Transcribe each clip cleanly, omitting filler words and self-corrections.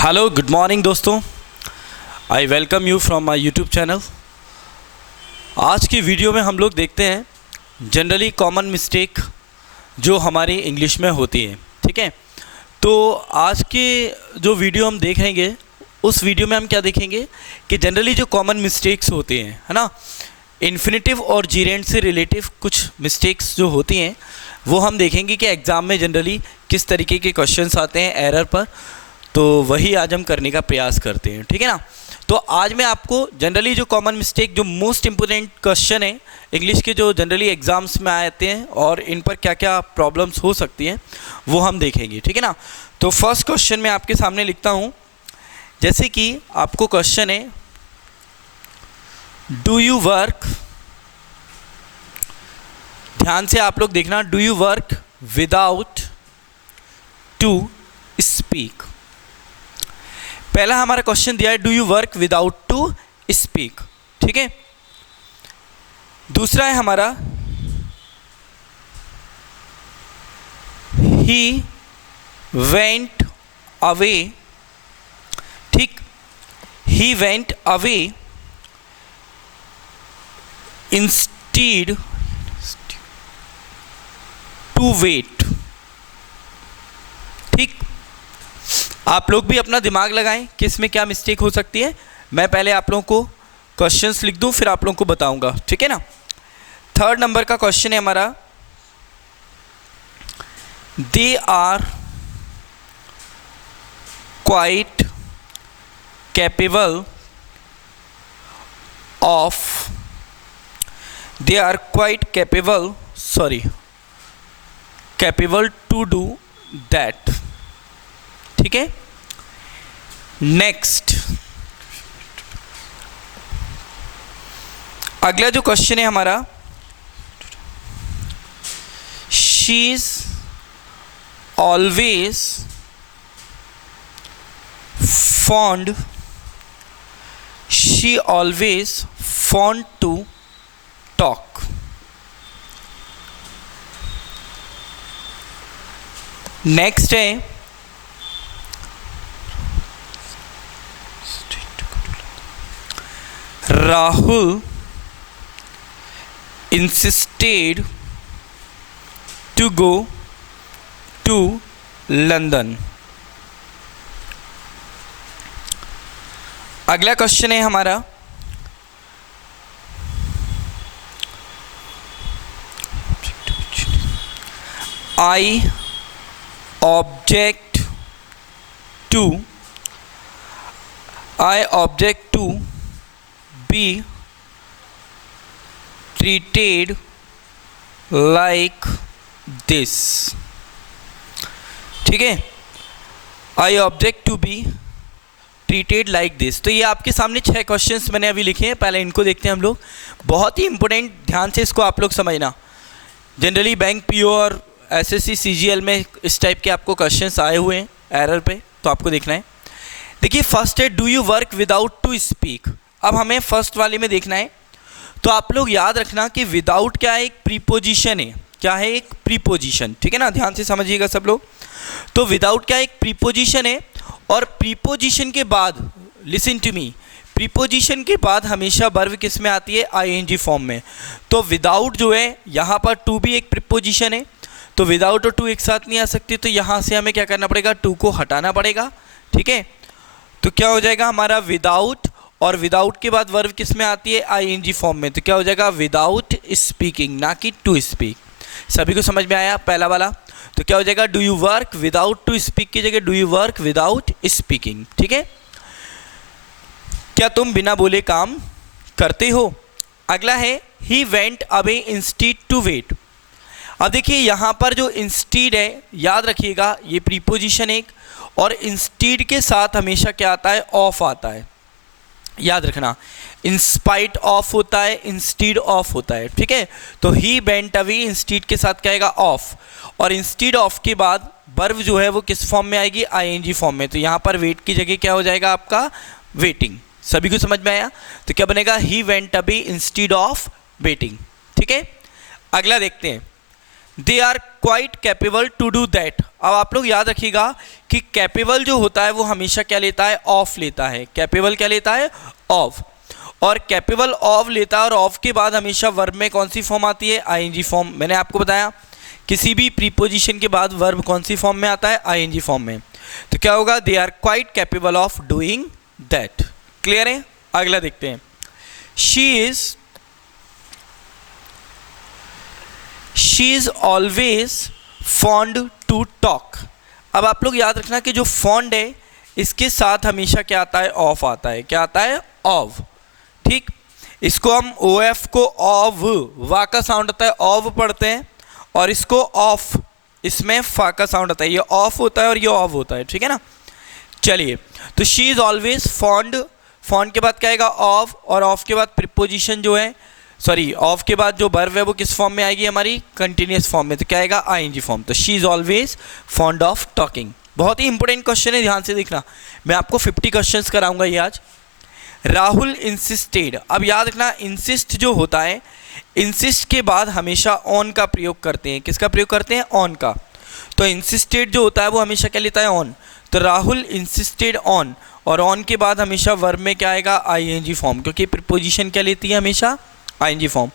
Hello good morning दोस्तों, I welcome you from my YouTube channel. आज की video में हम लोग देखते हैं जनरली कॉमन मिस्टेक जो हमारी इंग्लिश में होती है। ठीक है, तो आज के जो वीडियो हम देखेंगे उस वीडियो में हम क्या देखेंगे कि जनरली जो कॉमन मिस्टेक्स होते हैं, है ना, इन्फिनेटिव और जीरेंड से रिलेटिव कुछ मिस्टेक्स जो होती हैं वो हम देखेंगे कि एग्ज़ाम में जनरली किस तरीके के क्वेश्चंस आते हैं एरर पर। तो वही आज हम करने का प्रयास करते हैं, ठीक है ना। तो आज मैं आपको जनरली जो कॉमन मिस्टेक, जो मोस्ट इम्पोर्टेंट क्वेश्चन है इंग्लिश के, जो जनरली एग्जाम्स में आते हैं और इन पर क्या क्या प्रॉब्लम्स हो सकती हैं वो हम देखेंगे, ठीक है ना। तो फर्स्ट क्वेश्चन मैं आपके सामने लिखता हूँ। जैसे कि आपको क्वेश्चन है, डू यू वर्क, ध्यान से आप लोग देखना, do you work without to speak. पहला हमारा क्वेश्चन दिया है do you work without to speak, ठीक है। दूसरा है हमारा ही वेंट अवे, ठीक, he went away instead to wait, ठीक। आप लोग भी अपना दिमाग लगाएं कि इसमें क्या मिस्टेक हो सकती है। मैं पहले आप लोगों को क्वेश्चंस लिख दूं, फिर आप लोगों को बताऊंगा, ठीक है ना। थर्ड नंबर का क्वेश्चन है हमारा, they are quite capable of, they are quite capable, sorry, capable to do that, ठीक है। नेक्स्ट, अगला जो क्वेश्चन है हमारा, she is always fond, she always fond to talk. Next है Rahul insisted to go to London। अगला question है हमारा, I object to be treated like this, ठीक है। I object to be treated like this। तो ये आपके सामने 6 क्वेश्चंस मैंने अभी लिखे हैं, पहले इनको देखते हैं हम लोग। बहुत ही इंपॉर्टेंट, ध्यान से इसको आप लोग समझना। जनरली बैंक पीओ और एसएससी सीजीएल में इस टाइप के आपको क्वेश्चंस आए हुए हैं एरर पे, तो आपको देखना है। देखिए फर्स्ट है do you work without to speak. अब हमें फर्स्ट वाले में देखना है, तो आप लोग याद रखना कि विदाउट क्या है, एक प्रीपोजिशन है। क्या है? एक प्रीपोजिशन, ठीक है ना, ध्यान से समझिएगा सब लोग। तो विदाउट क्या है, एक प्रीपोजिशन है, और प्रीपोजिशन के बाद, लिसन टू मी, प्रीपोजिशन के बाद हमेशा वर्ब किस में आती है? आईएनजी फॉर्म में। तो विदाउट जो है यहाँ पर टू भी एक प्रीपोजिशन है, तो विदाउट और टू एक साथ नहीं आ सकती, तो यहाँ से हमें क्या करना पड़ेगा? टू को हटाना पड़ेगा, ठीक है। तो क्या हो जाएगा हमारा विदाउट, और विदाउट के बाद वर्ब किस में आती है? आईएनजी फॉर्म में। तो क्या हो जाएगा? विदाउट स्पीकिंग, ना कि टू स्पीक। सभी को समझ में आया पहला वाला? तो क्या हो जाएगा? Do you work without to speak की जगह do you work without speaking, ठीक है। क्या तुम बिना बोले काम करते हो? अगला है he went away instead to wait. अब देखिए यहाँ पर जो इंस्टीड है, याद रखिएगा ये प्रीपोजिशन एक, और इंस्टीड के साथ हमेशा क्या आता है? ऑफ आता है, याद रखना। इंस्पाइट ऑफ होता है, इंस्टीड ऑफ होता है, ठीक है। तो ही वेंट अवे इंस्टीड के साथ क्या आएगा? ऑफ, और इंस्टीड ऑफ के बाद वर्ब जो है वो किस फॉर्म में आएगी? आईएनजी फॉर्म में। तो यहाँ पर वेट की जगह क्या हो जाएगा आपका? वेटिंग। सभी को समझ में आया? तो क्या बनेगा? He went away instead of waiting, ठीक है। अगला देखते हैं, they are quite capable to do that. अब आप लोग याद रखिएगा कि कैपेबल जो होता है वो हमेशा क्या लेता है, ऑफ लेता है। कैपेबल क्या लेता है, ऑफ। और कैपेबल ऑफ लेता है और ऑफ के बाद हमेशा वर्ब में कौन सी फॉर्म आती है, आईएनजी फॉर्म। मैंने आपको बताया किसी भी प्रीपोजिशन के बाद वर्ब कौन सी फॉर्म में आता है, आईएनजी फॉर्म में। तो क्या होगा, they are quite capable of doing that. Clear है? अगला देखते हैं। She is always fond to talk. अब आप लोग याद रखना कि जो फॉन्ड है इसके साथ हमेशा क्या आता है, ऑफ आता है। क्या आता है, ऑफ। ठीक, इसको हम ओ एफ को ऑफ, वा का साउंड आता है, ऑफ पढ़ते हैं, और इसको ऑफ, इसमें फा का साउंड आता है। ये ऑफ होता है और ये ऑफ होता है। ठीक है ना। चलिए, तो she is always fond, fond के बाद क्या आएगा, ऑफ, और ऑफ के बाद प्रीपोजिशन जो है, सॉरी, ऑफ के बाद जो वर्ब है वो किस फॉर्म में आएगी, हमारी कंटिन्यूअस फॉर्म में। तो क्या आएगा, आईएनजी फॉर्म। तो she is always fond of talking. बहुत ही इंपॉर्टेंट क्वेश्चन है, ध्यान से देखना। मैं आपको 50 क्वेश्चंस कराऊंगा ये आज। राहुल इंसिस्टेड। अब याद रखना, इंसिस्ट जो होता है, इंसिस्ट के बाद हमेशा ऑन का प्रयोग करते हैं। किसका प्रयोग करते हैं, ऑन का। तो इंसिस्टेड जो होता है वो हमेशा क्या लेता है, ऑन। तो राहुल इंसिस्टेड ऑन, और ऑन के बाद हमेशा वर्ब में क्या आएगा, आईएनजी फॉर्म, क्योंकि प्रीपोजिशन क्या लेती है, हमेशा आईएनजी फॉर्म।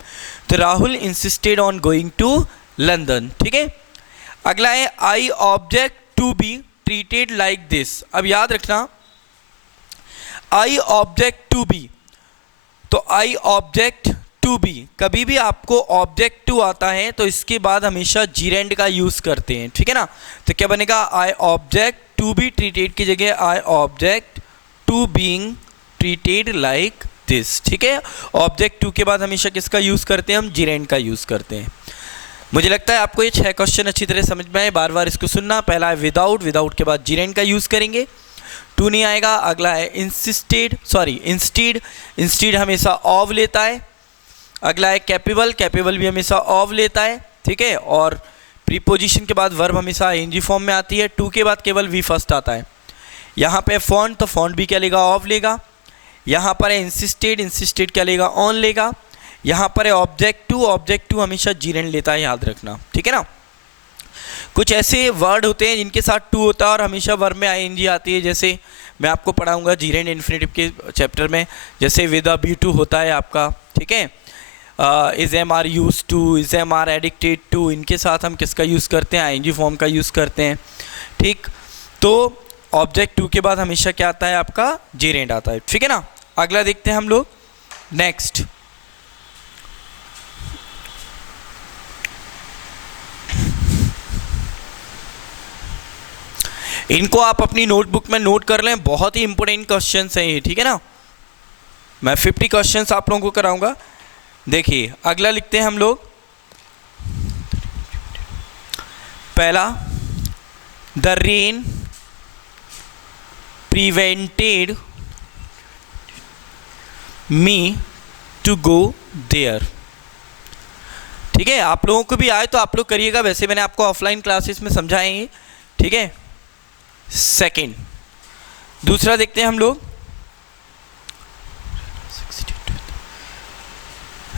तो Rahul insisted on going to London. ठीक है। अगला है, I object to be treated like this. अब याद रखना, आई ऑब्जेक्ट टू बी, तो आई ऑब्जेक्ट टू बी, कभी भी आपको ऑब्जेक्ट टू आता है तो इसके बाद हमेशा जीरेंड का यूज करते हैं। ठीक है ना। तो क्या बनेगा, I object to be treated की जगह I object to being treated like this. ठीक है। ऑब्जेक्ट टू के बाद हमेशा किसका यूज करते हैं, हम जीरेंड का यूज करते हैं। मुझे लगता है आपको ये 6 क्वेश्चन अच्छी तरह समझ में आए। बार बार इसको सुनना। पहला है विदाउट, विदाउट के बाद जीरेंड का यूज करेंगे, टू नहीं आएगा। अगला है इंसिस्टेड, सॉरी इंस्टीड, इंस्टीड हमेशा ऑफ लेता है। अगला है कैपेबल, कैपेबल भी हमेशा ऑफ लेता है। ठीक है। और प्रीपोजिशन के बाद वर्ब हमेशा आईएनजी फॉर्म में आती है। टू के बाद केवल वी फर्स्ट आता है। यहाँ पे फॉन्ट, तो फॉन्ट भी क्या लेगा, ऑफ लेगा। यहाँ पर है इंसिस्टेड, इंसिस्टेड क्या लेगा, ऑन लेगा। यहाँ पर है ऑब्जेक्ट टू, ऑब्जेक्ट टू हमेशा जीरेंड लेता है, याद रखना। ठीक है ना। कुछ ऐसे वर्ड होते हैं जिनके साथ टू होता है और हमेशा वर्ब में आईएनजी आती है, जैसे मैं आपको पढ़ाऊंगा जीरेंड इन्फिनेटिव के चैप्टर में, जैसे विद अ बी टू होता है आपका। ठीक है। Is am are use to, is am are addicted to, इनके साथ हम किसका यूज़ करते हैं, आईएनजी फॉर्म का यूज़ करते हैं। ठीक। तो ऑब्जेक्ट टू के बाद हमेशा क्या आता है, आपका जीरेंड आता है। ठीक है ना। अगला देखते हैं हम लोग, नेक्स्ट। इनको आप अपनी नोटबुक में नोट कर लें, बहुत ही इंपॉर्टेंट क्वेश्चंस हैं ये। ठीक है ना। मैं 50 क्वेश्चंस आप लोगों को कराऊंगा। देखिए, अगला लिखते हैं हम लोग। पहला, the rain prevented me to go there. ठीक है। आप लोगों को भी आए तो आप लोग करिएगा, वैसे मैंने आपको ऑफलाइन क्लासेस में समझाएंगे। ठीक है। सेकेंड, दूसरा देखते हैं हम लोग,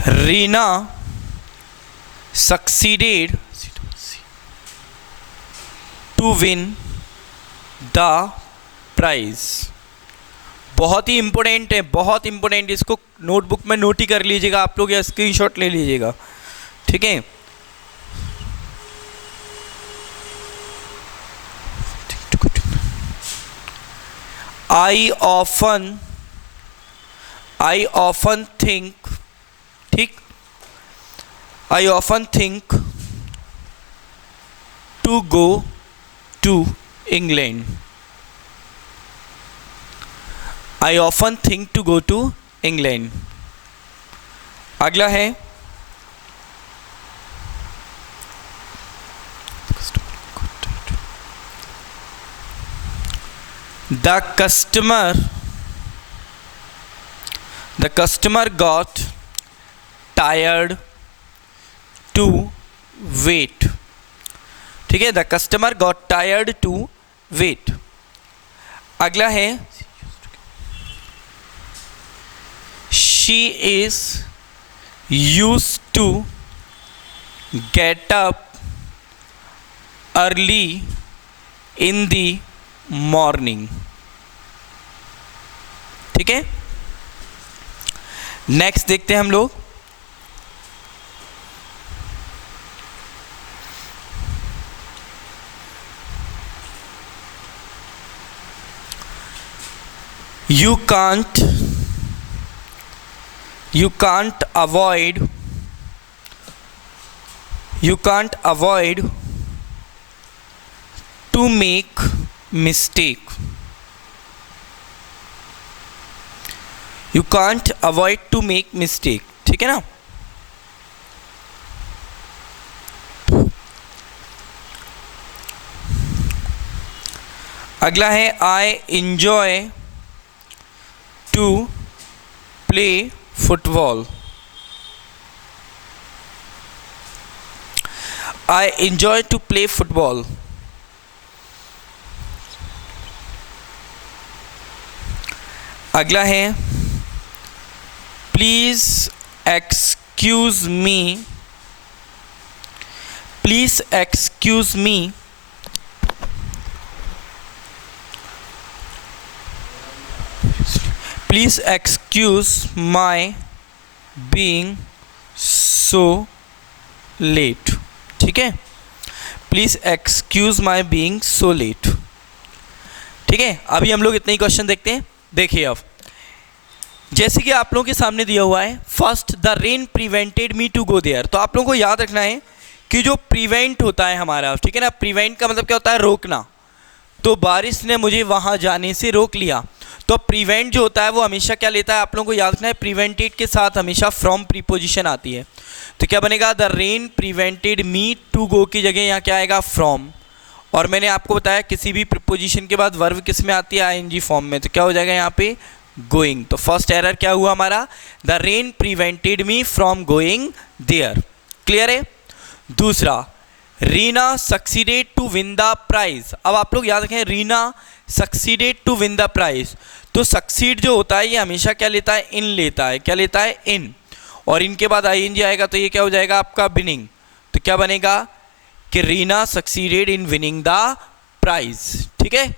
Reena succeeded to win the prize. बहुत ही इंपॉर्टेंट है, बहुत इंपॉर्टेंट। इसको नोटबुक में नोट ही कर लीजिएगा आप लोग, या स्क्रीनशॉट ले लीजिएगा। ठीक है। I often think, ठीक, I often think to go to England. I often think to go to England. अगला है, The customer got tired to wait. ठीक है। The customer got tired to wait. अगला है, she is used to get up early in the morning. ठीक है, next देखते हैं हम लोग। You can't avoid to make mistake. You can't avoid to make mistake. ठीक है ना। अगला है I enjoy to play football. I enjoy to play football. अगला है please excuse me. Please excuse me. Please excuse my being so let. ठीक है, please excuse my being so let. ठीक है, अभी हम लोग इतने ही क्वेश्चन देखते हैं। देखिए अब जैसे कि आप लोगों के सामने दिया हुआ है, first the rain prevented me to go there. तो आप लोगों को याद रखना है कि जो प्रिवेंट होता है हमारा, ठीक है ना, प्रिवेंट का मतलब क्या होता है, रोकना। तो बारिश ने मुझे वहां जाने से रोक लिया। तो प्रिवेंट जो होता है वो हमेशा क्या लेता है, आप लोगों को याद रखना है, प्रिवेंटेड के साथ हमेशा फ्रॉम प्रीपोजिशन आती है। तो क्या बनेगा, the rain prevented me to go की जगह यहाँ क्या आएगा, फ्रॉम। और मैंने आपको बताया किसी भी प्रीपोजिशन के बाद वर्ब किस में आती है, आईएनजी फॉर्म में। तो क्या हो जाएगा यहाँ पे, गोइंग। तो फर्स्ट एरर क्या हुआ हमारा, the rain prevented me from going there. Clear है। दूसरा, Reena succeeded to win the prize. अब आप लोग याद रखें, Reena succeeded to win the prize. तो सक्सीड जो होता है ये हमेशा क्या लेता है, इन लेता है। क्या लेता है, इन। और इनके बाद आईएनजी आएगा तो ये क्या हो जाएगा आपका, विनिंग। तो क्या बनेगा कि Reena succeeded in winning the prize. ठीक है।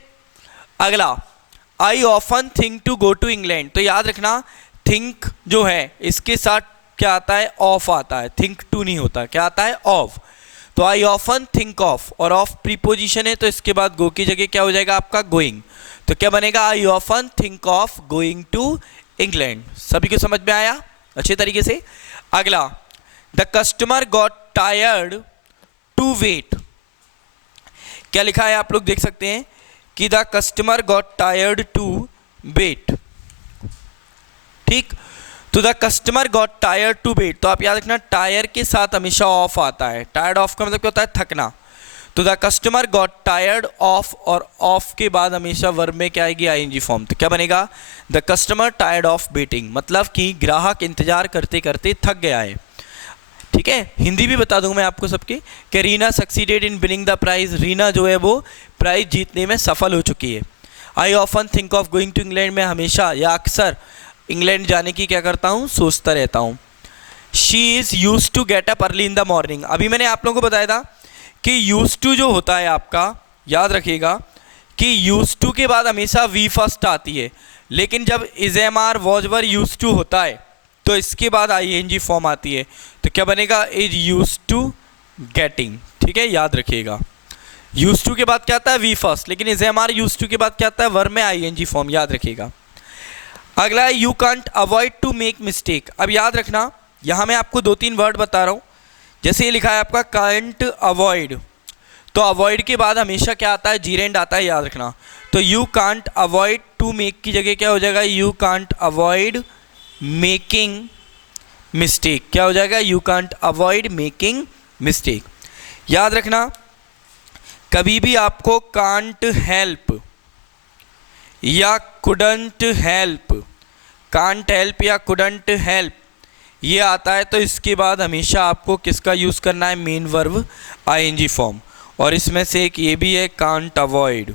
अगला, I often think to go to England. तो याद रखना, थिंक जो है इसके साथ क्या आता है, ऑफ आता है, थिंक टू नहीं होता। क्या आता है, ऑफ। तो आई ऑफन थिंक ऑफ, और ऑफ प्रीपोजिशन है तो इसके बाद गो की जगह क्या हो जाएगा आपका, गोइंग। तो क्या बनेगा, I often think of going to England. सभी को समझ में आया अच्छे तरीके से। अगला, the customer got tired to wait. क्या लिखा है आप लोग देख सकते हैं कि the customer got tired to wait. ठीक, तो the customer got tired to wait. तो आप याद रखना, टायर के साथ हमेशा ऑफ आता है। टायर्ड ऑफ का मतलब क्या होता है, थकना। तो the customer got tired of, और ऑफ के बाद हमेशा वर्ब में क्या आएगी, आईएनजी फॉर्म। तो क्या बनेगा, the customer tired of waiting. मतलब कि ग्राहक इंतजार करते करते थक गया है। ठीक है, हिंदी भी बता दूंगा मैं आपको सबके कि Reena succeeded in winning the prize. Reena जो है वो प्राइज जीतने में सफल हो चुकी है। I often think of going to England. में हमेशा या अक्सर इंग्लैंड जाने की क्या करता हूँ, सोचता रहता हूँ। She is use to get up early in the morning. अभी मैंने आप लोगों को बताया था कि यूज टू जो होता है आपका, याद रखिएगा कि यूज टू के बाद हमेशा वी फर्स्ट आती है। लेकिन जब is am are was were use to होता है तो इसके बाद आईएनजी फॉर्म आती है। तो क्या बनेगा, इज यूज टू गेटिंग। ठीक है, याद रखिएगा, यूज टू के बाद क्या आता है, वी फर्स्ट। लेकिन is am are use to के बाद क्या आता है, वर्ब में आईएनजी फॉर्म। याद रखिएगा। अगला है, you can't avoid to make mistake. अब याद रखना, यहाँ मैं आपको 2-3 वर्ड बता रहा हूँ। जैसे ये लिखा है आपका कांट अवॉइड, तो अवॉइड के बाद हमेशा क्या आता है, जीरेंड आता है। याद रखना, तो you can't avoid to make की जगह क्या हो जाएगा, you can't avoid making mistake. क्या हो जाएगा, you can't avoid making mistake. याद रखना, कभी भी आपको कांट हेल्प या कुडंट हेल्प, कांट हेल्प या कुडंट हेल्प ये आता है तो इसके बाद हमेशा आपको किसका यूज़ करना है, मेन वर्ब आईएनजी फॉर्म। और इसमें से एक ये भी है, कांट अवॉइड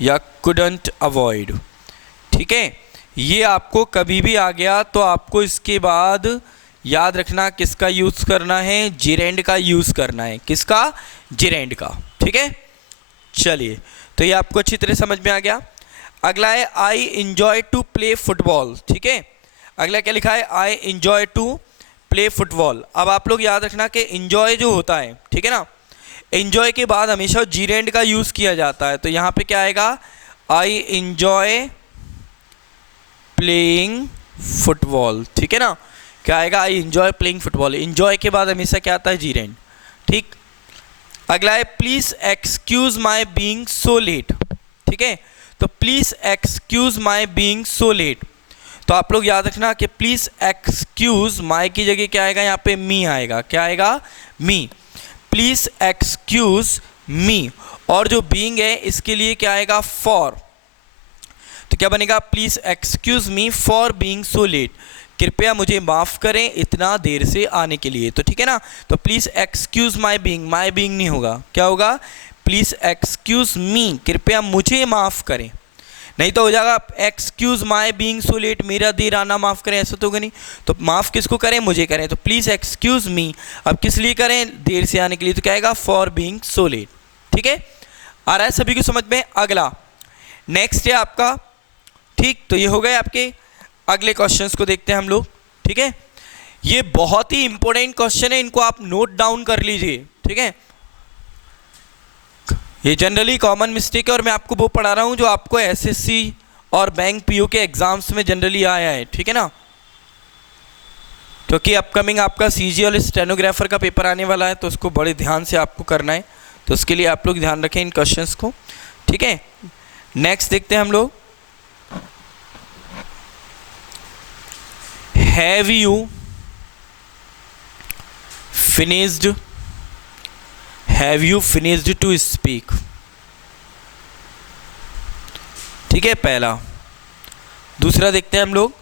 या कुडंट अवॉइड। ठीक है, ये आपको कभी भी आ गया तो आपको इसके बाद याद रखना किसका यूज़ करना है, जिरेंड का यूज़ करना है। किसका, जिरेंड का। ठीक है, चलिए, तो ये आपको अच्छी तरह समझ में आ गया। अगला है I enjoy to play football. ठीक है, अगला क्या लिखा है, I enjoy to play football. अब आप लोग याद रखना कि इंजॉय जो होता है, ठीक है ना, इंजॉय के बाद हमेशा जीरेंड का यूज़ किया जाता है। तो यहाँ पे क्या आएगा, आई इंजॉय प्लेइंग फुटबॉल। ठीक है ना, क्या आएगा, I enjoy playing football. Enjoy के बाद हमेशा क्या आता है, जीरेंड। ठीक, अगला है please excuse my being so let. ठीक है, तो please excuse my being so let. तो आप लोग याद रखना कि प्लीज़ एक्सक्यूज़ माई की जगह क्या आएगा, यहाँ पे मी आएगा। क्या आएगा, मी। प्लीज़ एक्सक्यूज़ मी, और जो बीइंग है इसके लिए क्या आएगा, फॉर। तो क्या बनेगा, please excuse me for being so let. कृपया मुझे माफ़ करें इतना देर से आने के लिए। तो ठीक है ना, तो प्लीज़ एक्सक्यूज़ माई बीइंग नहीं होगा, क्या होगा, प्लीज़ एक्सक्यूज़ मी, कृपया मुझे माफ़ करें। नहीं तो हो जाएगा excuse my being so let, मेरा देर आना माफ़ करें, ऐसा तो होगा नहीं। तो माफ़ किसको करें, मुझे करें। तो प्लीज़ एक्सक्यूज़ मी अब किस लिए करें, देर से आने के लिए। तो क्या आएगा, फॉर बीइंग सो लेट। ठीक है, आ रहा है सभी को समझ में। अगला नेक्स्ट है आपका, ठीक, तो ये हो गए आपके। अगले क्वेश्चंस को देखते हैं हम लोग। ठीक है, ये बहुत ही इंपॉर्टेंट क्वेश्चन है, इनको आप नोट डाउन कर लीजिए। ठीक है, ये जनरली कॉमन मिस्टेक है, और मैं आपको वो पढ़ा रहा हूँ जो आपको एसएससी और बैंक पीओ के एग्जाम्स में जनरली आया है। ठीक है ना, क्योंकि अपकमिंग आपका सीजी और स्टेनोग्राफर का पेपर आने वाला है, तो उसको बड़े ध्यान से आपको करना है। तो उसके लिए आप लोग ध्यान रखें इन क्वेश्चंस को। ठीक है, नेक्स्ट देखते हैं हम लोग। Have you finished, have you finished to speak. ठीक है, पहला। दूसरा देखते हैं हम लोग,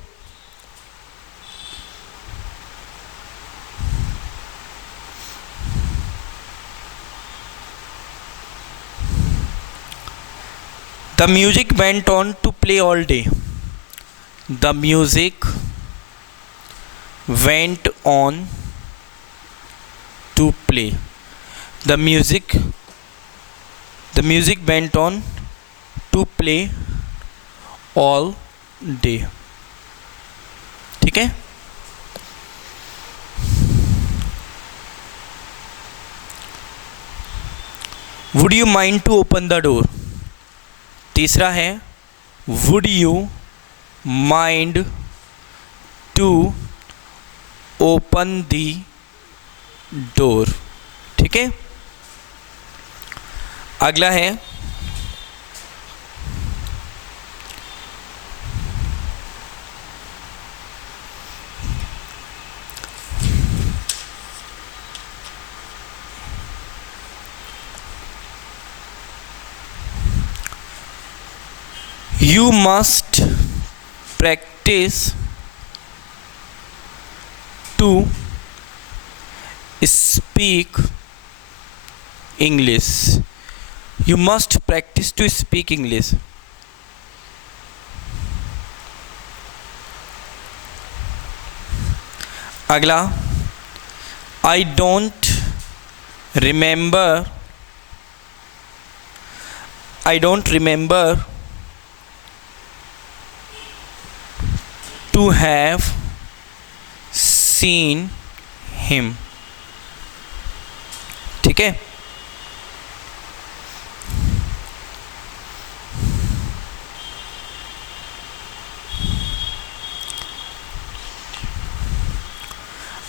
the music went on to play all day. The music went on to play. The music went on to play all day. ठीक है, would you mind to open the door? तीसरा है would you mind to open the door. ठीक है, अगला है you must practice to speak English. You must practice to speak English. अगला, I don't remember to have seen him. ठीक है,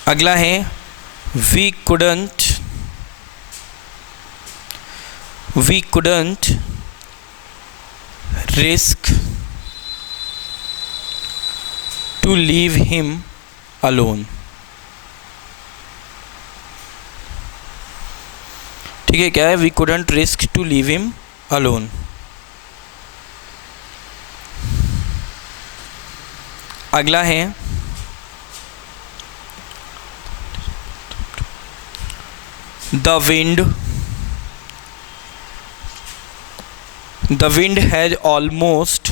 अगला है we couldn't risk to leave him alone. ठीक है, क्या है, we couldn't risk to leave him alone. अगला है the wind has almost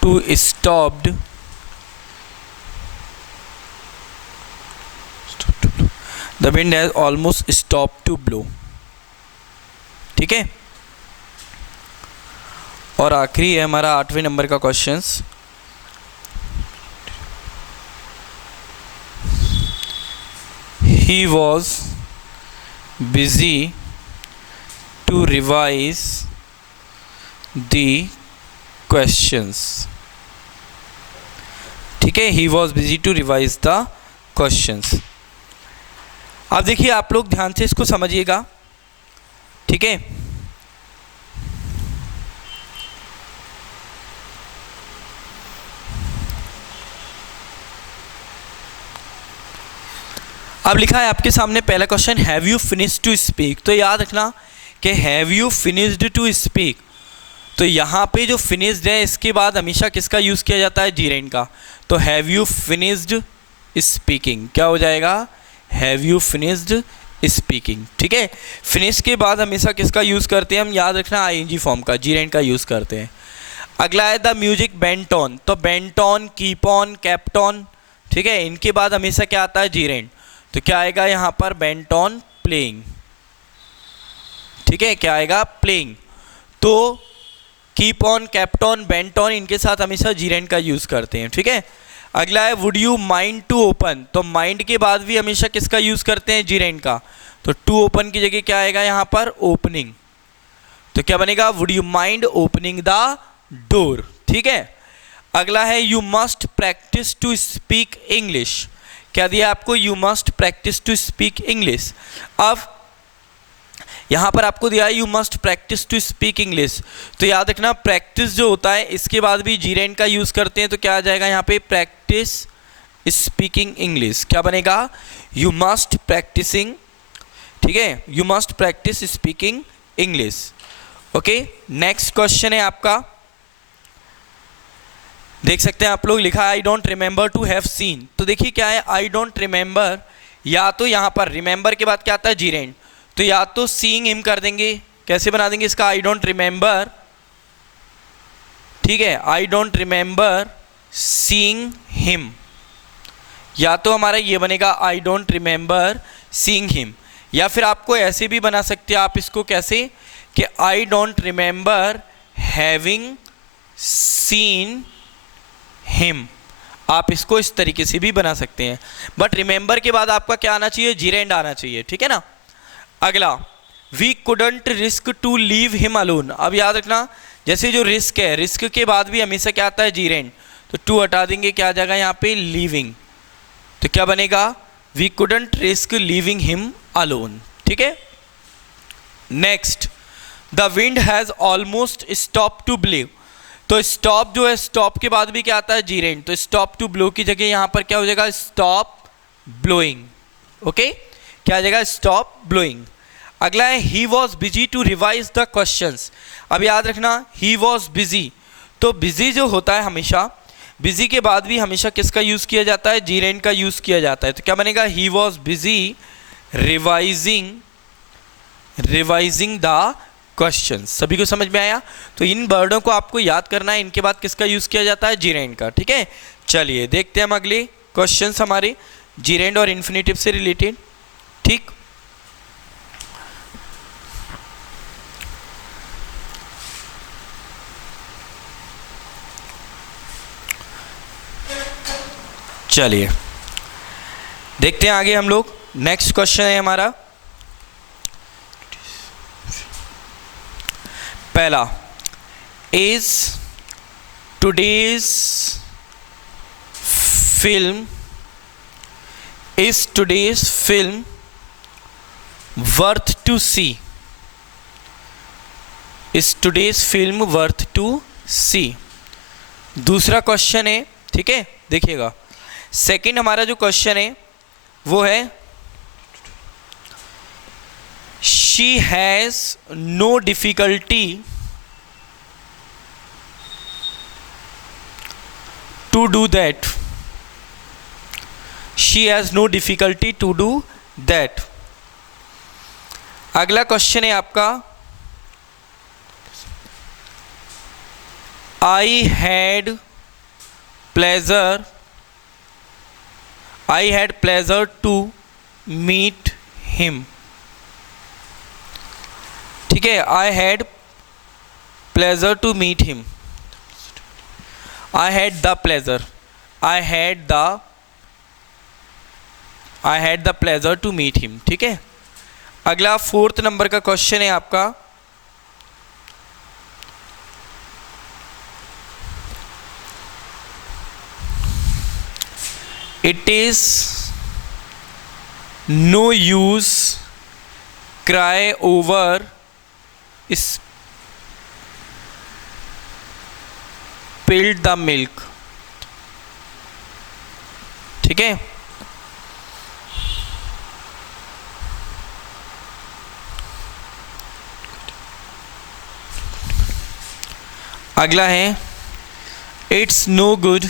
to stopped the wind has almost stop to blow. ठीक है, और आखिरी है हमारा 8वें नंबर का questions. He was busy to revise the questions. ठीक है, he was busy to revise the questions. अब देखिए आप लोग ध्यान से इसको समझिएगा। ठीक है, अब लिखा है आपके सामने पहला question, have you finished to speak. तो याद रखना कि have you finished to speak, तो यहाँ पे जो फिनिश्ड है इसके बाद हमेशा किसका यूज़ किया जाता है, जीरेंड का। तो हैव यू फिनिश्ड स्पीकिंग क्या हो जाएगा, हैव यू फिनिश्ड स्पीकिंग। ठीक है, फिनिश के बाद हमेशा किसका यूज़ करते हैं हम, याद रखना आईएनजी फॉर्म का, जीरेंड का यूज़ करते हैं। अगला है द म्यूजिक बेंट ऑन। तो bent on, keep on, kept on, ठीक है, इनके बाद हमेशा क्या आता है, जीरेंड। तो क्या आएगा यहाँ पर, बेंट ऑन प्लेइंग। ठीक है, क्या आएगा, प्लेइंग। तो keep on, kept on, bent on, इनके साथ हमेशा जीरेंड का यूज़ करते हैं। ठीक है, अगला है would you mind to open. तो माइंड के बाद भी हमेशा किसका यूज़ करते हैं, जीरेंड का। तो टू ओपन की जगह क्या आएगा यहाँ पर, ओपनिंग। तो क्या बनेगा, would you mind opening the door. ठीक है, अगला है you must practice to speak English. क्या दिया आपको, you must practice to speak English. अब यहाँ पर आपको दिया है you must practice to speak English. तो याद रखना प्रैक्टिस जो होता है इसके बाद भी जीरेंड का यूज़ करते हैं। तो क्या आ जाएगा यहाँ पे, प्रैक्टिस स्पीकिंग इंग्लिश। क्या बनेगा, यू मस्ट प्रैक्टिसिंग। ठीक है, you must practice speaking English. Okay, next question है आपका, देख सकते हैं आप लोग, लिखा है I don't remember to have seen. तो देखिए क्या है, आई डोंट रिमेंबर, या तो यहाँ पर रिमेंबर के बाद क्या आता है, जीरेंड। तो या तो सीइंग हिम कर देंगे, कैसे बना देंगे इसका, आई डोंट रिमेंबर। ठीक है, I don't remember seeing him, या तो हमारा ये बनेगा आई डोंट रिमेंबर सीइंग हिम। या फिर आपको ऐसे भी बना सकते हैं आप इसको, कैसे कि आई don't remember having seen him. आप इसको इस तरीके से भी बना सकते हैं, बट रिमेंबर के बाद आपका क्या आना चाहिए, जीरेंड आना चाहिए। ठीक है ना। अगला, we couldn't risk to leave him alone. अब याद रखना जैसे जो रिस्क है, रिस्क के बाद भी हमेशा क्या आता है, जीरेंड। तो टू हटा देंगे, क्या आ जाएगा यहाँ पे, लीविंग। तो क्या बनेगा, we couldn't risk leaving him alone. ठीक है, next, the wind has almost stop to blow. तो स्टॉप जो है, स्टॉप के बाद भी क्या आता है, जीरेंड। तो स्टॉप टू ब्लो की जगह यहाँ पर क्या हो जाएगा, स्टॉप ब्लोइंग। ओके, क्या आ जाएगा, स्टॉप ब्लोइंग। अगला है he was busy to revise the questions. अब याद रखना ही वॉज बिजी, तो बिजी जो होता है हमेशा, बिजी के बाद भी हमेशा किसका यूज़ किया जाता है, जीरेंड का यूज़ किया जाता है। तो क्या बनेगा, ही was busy revising the question. सभी को समझ में आया। तो इन वर्डों को आपको याद करना है, इनके बाद किसका यूज़ किया जाता है, जीरेंड का। ठीक है, चलिए देखते हैं हम अगले क्वेश्चंस हमारे जीरेंड और इन्फिनेटिव से रिलेटेड। ठीक, चलिए देखते हैं आगे हम लोग। नेक्स्ट क्वेश्चन है हमारा पहला, is today's film worth to see. Is today's film worth to see. दूसरा क्वेश्चन है, ठीक है, देखिएगा। सेकंड हमारा जो क्वेश्चन है वो है, she has no difficulty to do that. She has no difficulty to do that. अगला क्वेश्चन है आपका, I had pleasure to meet him, ठीक है। I had pleasure to meet him, I had the pleasure, I had the pleasure to meet him, ठीक है। अगला 4th नंबर का क्वेश्चन है आपका, it is no use cry over spilled the milk, ठीक है। अगला है it's no good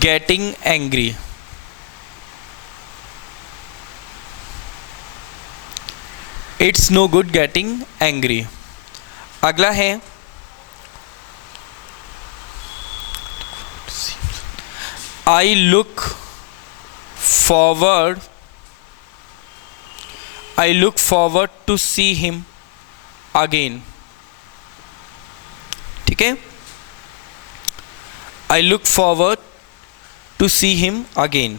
getting angry, it's no good getting angry. अगला है I look forward to see him again, ठीक है। I look forward to see him again.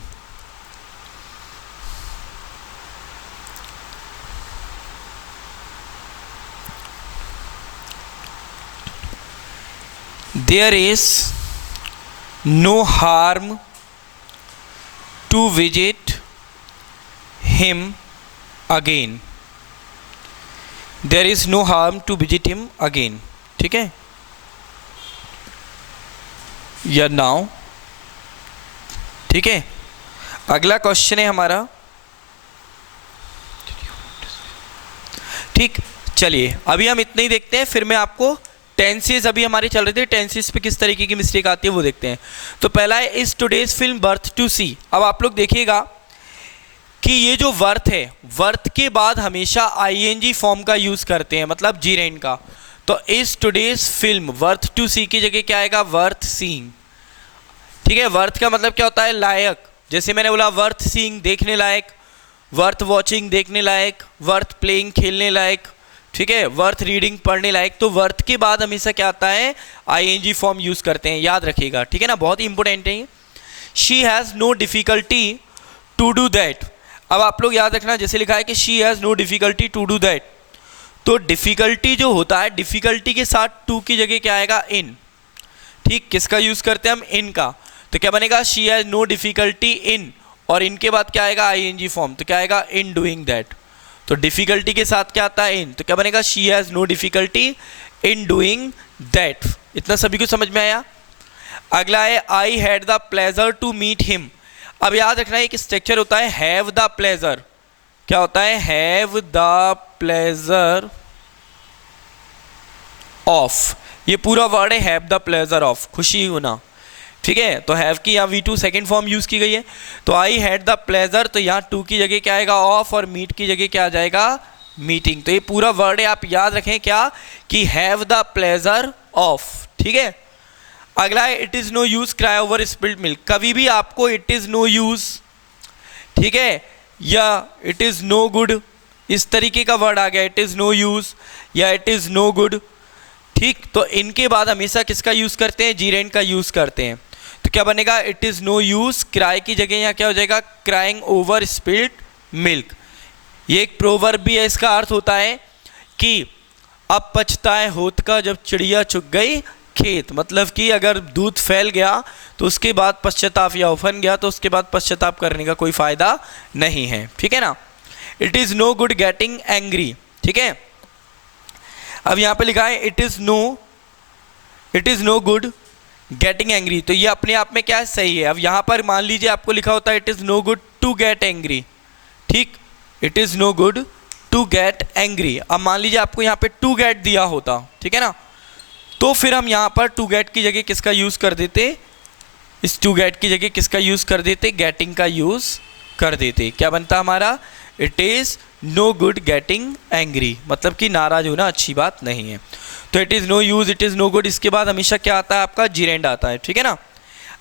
There is no harm to visit him again, there is no harm to visit him again, ठीक है, या now, ठीक है। अगला question है हमारा, ठीक। चलिए अभी हम इतना ही देखते हैं, फिर मैं आपको टेंसेस अभी हमारे चल रहे थे, टेंसेस पे किस तरीके की मिस्टेक आती है वो देखते हैं। तो पहला है is today's film worth to see. अब आप लोग देखिएगा कि ये जो वर्थ है, वर्थ के बाद हमेशा आईएनजी फॉर्म का यूज़ करते हैं, मतलब जीरेंड का। तो is today's film worth to see की जगह क्या आएगा, वर्थ सीइंग, ठीक है। वर्थ का मतलब क्या होता है, लायक। जैसे मैंने बोला वर्थ सीइंग देखने लायक, वर्थ वॉचिंग देखने लायक, वर्थ प्लेइंग खेलने लायक, ठीक है, वर्थ रीडिंग पढ़ने लायक। तो वर्थ के बाद हमेशा क्या आता है, आईएनजी फॉर्म यूज़ करते हैं, याद रखिएगा, ठीक है ना, बहुत ही इंपॉर्टेंट है ये। She has no difficulty to do that. अब आप लोग याद रखना, जैसे लिखा है कि she has no difficulty to do that, तो डिफ़िकल्टी जो होता है, डिफ़िकल्टी के साथ टू की जगह क्या आएगा, इन, ठीक। किसका यूज़ करते हैं हम, इन का। तो क्या बनेगा, she has no difficulty in, और इनके बाद क्या आएगा, आईएनजी फॉर्म, तो क्या आएगा, इन डूइंग दैट। तो डिफ़िकल्टी के साथ क्या आता है, इन, तो क्या बनेगा, she has no difficulty in doing that. इतना सभी को समझ में आया। अगला है I had the pleasure to meet him. अब याद रखना एक स्ट्रक्चर होता है हैव द प्लेजर, क्या होता है, हैव द प्लेजर ऑफ, ये पूरा वर्ड है हैव द प्लेजर ऑफ, खुशी होना, ठीक है। तो हैव की यहाँ V2 सेकेंड फॉर्म यूज़ की गई है। तो आई हैड द प्लेजर, तो यहाँ टू की जगह क्या आएगा, ऑफ, और मीट की जगह क्या आ जाएगा, मीटिंग। तो ये पूरा वर्ड है, आप याद रखें क्या, कि हैव द प्लेजर ऑफ, ठीक है। अगला है it is no use cry over spilled milk. कभी भी आपको इट इज़ नो यूज़, ठीक है, या इट इज़ नो गुड, इस तरीके का वर्ड आ गया, इट इज़ नो यूज़ या इट इज़ नो गुड, ठीक। तो इनके बाद हमेशा किसका यूज़ करते हैं, जीरेंड का यूज़ करते हैं। तो क्या बनेगा, it is no use cry की जगह यहाँ क्या हो जाएगा, क्राइंग ओवर स्पिल्ड मिल्क। ये एक प्रोवर्ब भी है, इसका अर्थ होता है कि अब पछताए होत का जब चिड़िया चुग गई खेत, मतलब कि अगर दूध फैल गया तो उसके बाद पश्चाताप, या उफन गया तो उसके बाद पश्चाताप करने का कोई फ़ायदा नहीं है, ठीक है ना। It is no good getting angry, ठीक है। अब यहाँ पे लिखा है it is no good getting angry, तो ये अपने आप में क्या है, सही है। अब यहाँ पर मान लीजिए आपको लिखा होता है it is no good to get angry, ठीक, it is no good to get angry. अब मान लीजिए आपको यहाँ पे टू गेट दिया होता, ठीक है ना, तो फिर हम यहाँ पर टू गेट की जगह किसका यूज़ कर देते, इस टू गेट की जगह किसका यूज़ कर देते, गेटिंग का यूज़ कर देते। क्या बनता हमारा, it is no good getting angry, मतलब कि नाराज़ होना अच्छी बात नहीं है। तो it is no use, it is no good, इसके बाद हमेशा क्या आता है आपका, जीरेंड आता है, ठीक है ना।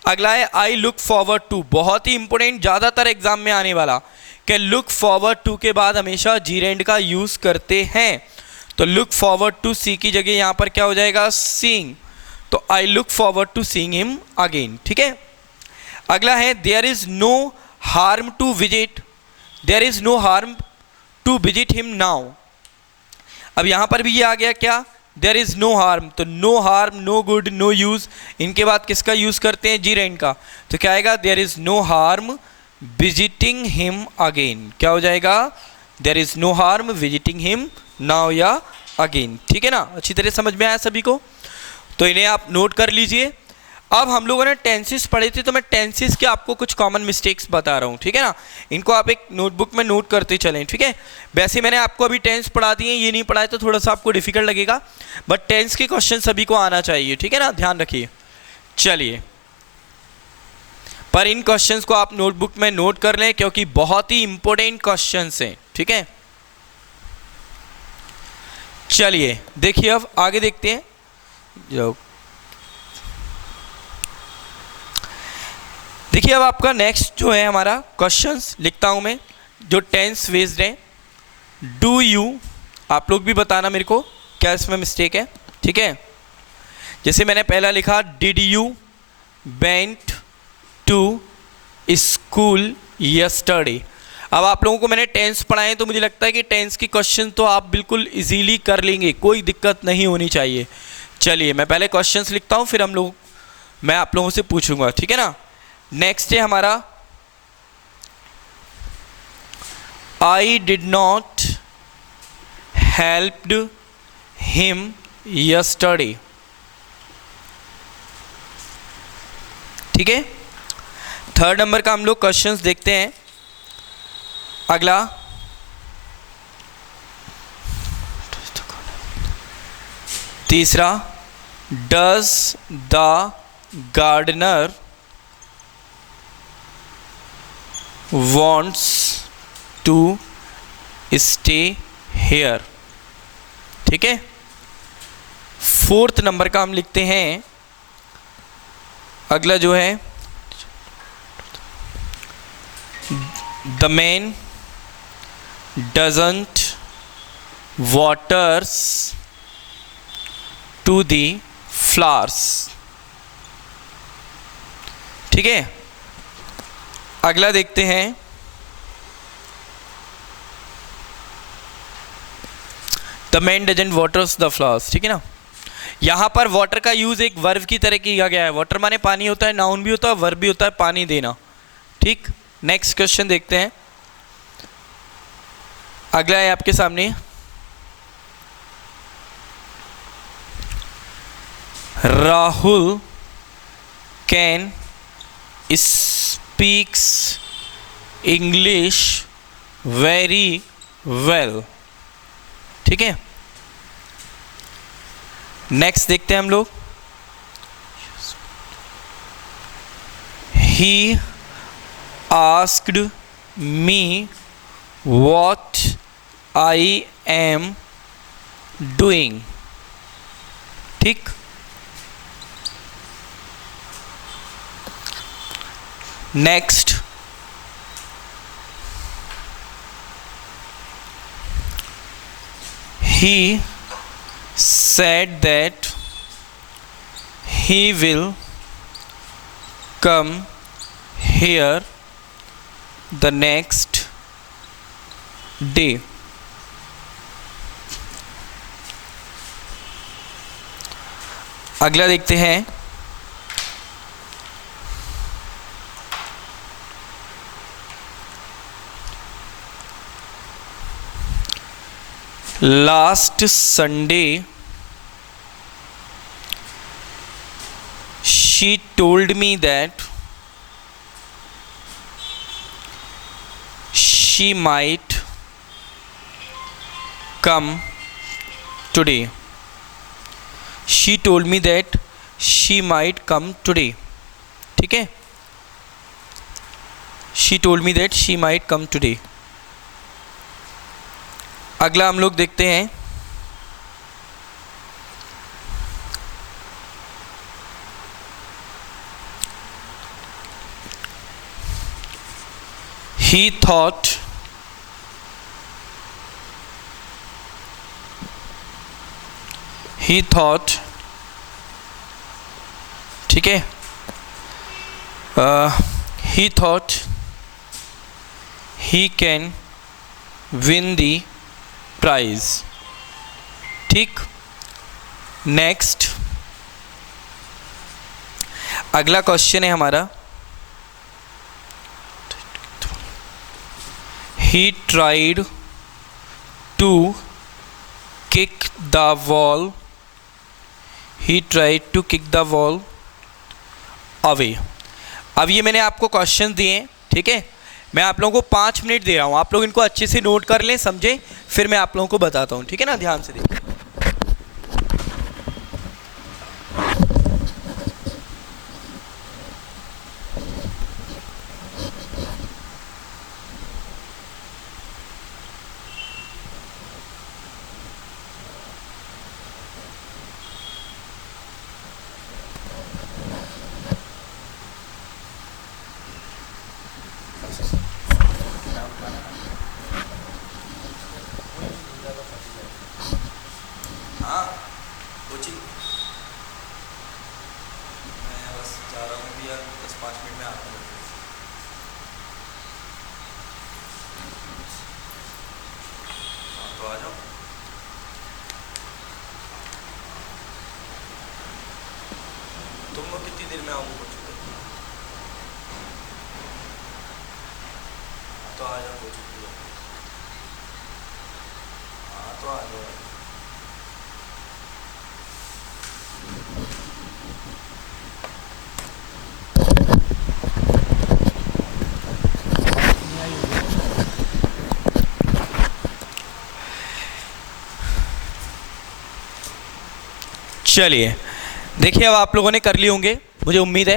अगला है आई लुक फॉरवर्ड टू, बहुत ही इंपॉर्टेंट, ज़्यादातर एग्जाम में आने वाला कि लुक फॉरवर्ड टू के बाद हमेशा जीरेंड का यूज़ करते हैं। तो लुक फॉरवर्ड टू सी की जगह यहाँ पर क्या हो जाएगा, सीइंग। तो I look forward to seeing him again. ठीक है। अगला है there is no harm to visit, there is no harm to visit him now. अब यहाँ पर भी ये आ गया क्या, देयर इज़ नो हार्म, तो no harm, no good, no use, इनके बाद किसका यूज़ करते हैं, जीरेंड का। तो क्या आएगा, there is no harm visiting him again. क्या हो जाएगा, there is no harm visiting him now या अगेन। ठीक है ना, अच्छी तरह समझ में आया सभी को। तो इन्हें आप नोट कर लीजिए। अब हम लोगों ने टेंसेस पढ़े थे, तो मैं टेंसेस के आपको कुछ कॉमन मिस्टेक्स बता रहा हूँ। ठीक है ना, इनको आप एक नोटबुक में नोट करते चलें। ठीक है, वैसे मैंने आपको अभी टेंस पढ़ा दिए, ये नहीं पढ़ाए तो थोड़ा सा आपको डिफिकल्ट लगेगा, बट टेंस के क्वेश्चन सभी को आना चाहिए। ठीक है ना, ध्यान रखिए। चलिए, पर इन क्वेश्चंस को आप नोटबुक में नोट कर लें क्योंकि बहुत ही इंपॉर्टेंट क्वेश्चंस हैं। ठीक है, चलिए देखिए, अब आगे देखते हैं। जो देखिए, अब आपका नेक्स्ट जो है हमारा क्वेश्चंस लिखता हूं मैं, जो टेंस बेस्ड है। डू यू, आप लोग भी बताना मेरे को क्या इसमें मिस्टेक है। ठीक है, जैसे मैंने पहला लिखा did you went to school yesterday. अब आप लोगों को मैंने टेंस पढ़ाए, तो मुझे लगता है कि टेंस की क्वेश्चन तो आप बिल्कुल इजीली कर लेंगे, कोई दिक्कत नहीं होनी चाहिए। चलिए, मैं पहले क्वेश्चंस लिखता हूँ, फिर मैं आप लोगों से पूछूंगा। ठीक है ना। नेक्स्ट है हमारा I did not helped him yesterday. ठीक है, थर्ड नंबर का हम लोग क्वेश्चंस देखते हैं। अगला तीसरा, does the gardener wants to stay here। ठीक है, फोर्थ नंबर का हम लिखते हैं। अगला जो है the man doesn't waters to the flowers। ठीक है, अगला देखते हैं। The man doesn't waters the flowers. ठीक है ना, यहाँ पर वाटर का यूज एक वर्ब की तरह किया गया है। वाटर माने पानी होता है, नाउन भी होता है, वर्ब भी होता है, पानी देना। ठीक, नेक्स्ट क्वेश्चन देखते हैं। अगला है आपके सामने, Rahul can speaks English very well. ठीक है, नेक्स्ट देखते हैं हम लोग। He asked me what I am doing. ठीक, next he said that he will come here the next day। अगला देखते हैं। Last Sunday she told me that she might come today। She told me that she might come today। ठीक है, she told me that she might come today। अगला हम लोग देखते हैं। he thought, ठीक है, he thought he can win the prize, ठीक। नेक्स्ट अगला क्वेश्चन है हमारा, he tried to kick the wall away। अब ये मैंने आपको क्वेश्चन दिए हैं, ठीक है। मैं आप लोगों को 5 मिनट दे रहा हूँ, आप लोग इनको अच्छे से नोट कर लें, समझें, फिर मैं आप लोगों को बताता हूँ, ठीक है ना। ध्यान से देखिए। तुम लोग कितनी देर में आओगे कोचिंग पे? तो आ जाओ कोचिंग पे। हाँ तो आ जाओ। चलिए देखिए, अब आप लोगों ने कर लिए होंगे, मुझे उम्मीद है।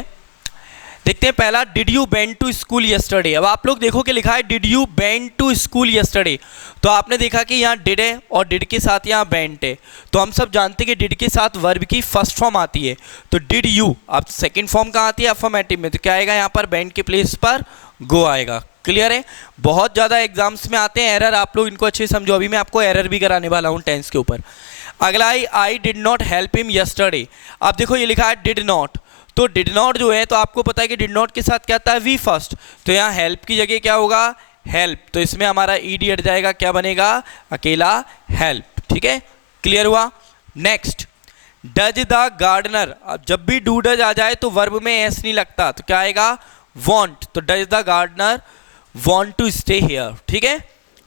देखते हैं पहला, did you went to school yesterday. अब आप लोग देखो कि लिखा है did you went to school yesterday, तो आपने देखा कि यहाँ डिड है और डिड के साथ यहाँ वेंट है। तो हम सब जानते हैं कि डिड के साथ वर्ब की फर्स्ट फॉर्म आती है, तो डिड यू। अब सेकंड फॉर्म कहाँ आती है? अफर्मेटिव में, तो क्या आएगा यहाँ पर? वेंट के प्लेस पर गो आएगा। क्लियर है? बहुत ज़्यादा एग्जाम्स में आते हैं एरर, आप लोग इनको अच्छे से समझो। अभी मैं आपको एरर भी कराने वाला हूँ टेंस के ऊपर। अगला I did not help him yesterday. अब देखो ये लिखा है डिड नॉट, तो डिड नॉट जो है, तो आपको पता है कि डिड नॉट के साथ क्या आता है? वी फर्स्ट, तो यहाँ हेल्प की जगह क्या होगा? हेल्प, तो इसमें हमारा ईडी हट जाएगा, क्या बनेगा? अकेला हेल्प। ठीक है, क्लियर हुआ। Next, does the gardener. अब जब भी डू डज आ जाए तो वर्ब में एस नहीं लगता, तो क्या आएगा? वॉन्ट, तो does the gardener want to stay here. ठीक है,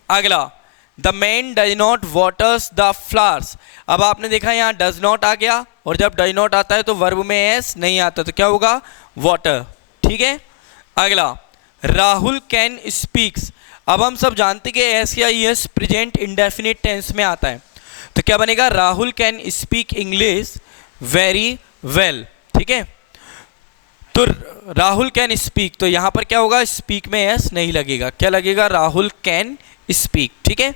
अगला, the man does not waters the flowers. अब आपने देखा यहाँ डज नॉट आ गया, और जब डज नॉट आता है तो वर्ब में एस नहीं आता, तो क्या होगा? वाटर। ठीक है, अगला, राहुल कैन स्पीक्स। अब हम सब जानते कि एस या यस प्रेजेंट इंडेफिनिट टेंस में आता है, तो क्या बनेगा? Rahul can speak English very well. ठीक है, तो राहुल कैन स्पीक, तो यहाँ पर क्या होगा? स्पीक में एस नहीं लगेगा, क्या लगेगा? Rahul can speak. ठीक है,